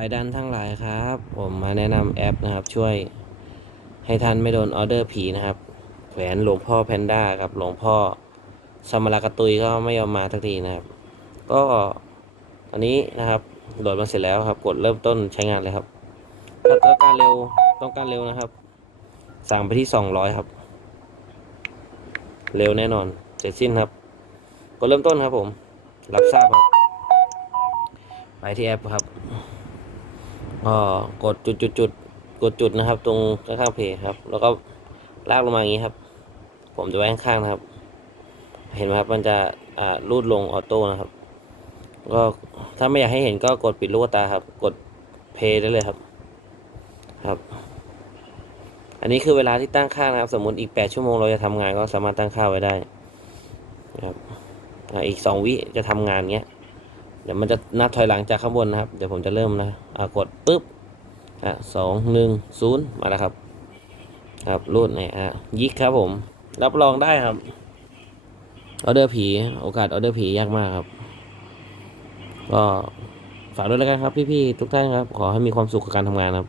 สายดันทั้งหลายครับ ผมมาแนะนำแอปนะครับ ช่วยให้ท่านไม่โดนออเดอร์ผีนะครับ แขวนหลวงพ่อแพนด้ากับหลวงพ่อสมรากระตุยก็ไม่ยอมมาทักทีนะครับ ก็อันนี้นะครับโหลดมาเสร็จแล้วครับ กดเริ่มต้นใช้งานเลยครับถ้าต้องการเร็วต้องการเร็วนะครับ สั่งไปที่สองร้อยครับ เร็วแน่นอนเสร็จสิ้นครับ กดเริ่มต้นครับผม รับทราบครับ ไปที่แอปครับ ก็กดจุดจุดจุดกดจุดนะครับ ตรงข้างๆเพจครับ แล้วก็ลากลงมาอย่างนี้ครับ ผมจะไว้ข้างๆนะครับ เห็นไหมครับมันจะอ่ารูดลงออโต้นะครับ ก็ถ้าไม่อยากให้เห็นก็กดปิดลูกตาครับ กดเพย์ได้เลยครับครับ อันนี้คือเวลาที่ตั้งค่านะครับ สมมติอีกแปดชั่วโมงเราจะทำงานก็สามารถตั้งค่าไว้ได้นะครับอีกสองวิจะทำงานเงี้ย เดี๋ยวมันจะนับถอยหลังจากข้างบนนะครับ เดี๋ยวผมจะเริ่มนะอากดปุ๊บอะสองหนึ่งศูนย์มาแล้วครับ ครับรูดเนี่ยฮะยิกครับผม รับรองได้ครับออเดอร์ผี โอกาสออเดอร์ผียากมากครับ ก็ฝากด้วยแล้วกันครับพี่ๆทุกท่านครับ ขอให้มีความสุขกับการทำงานครับ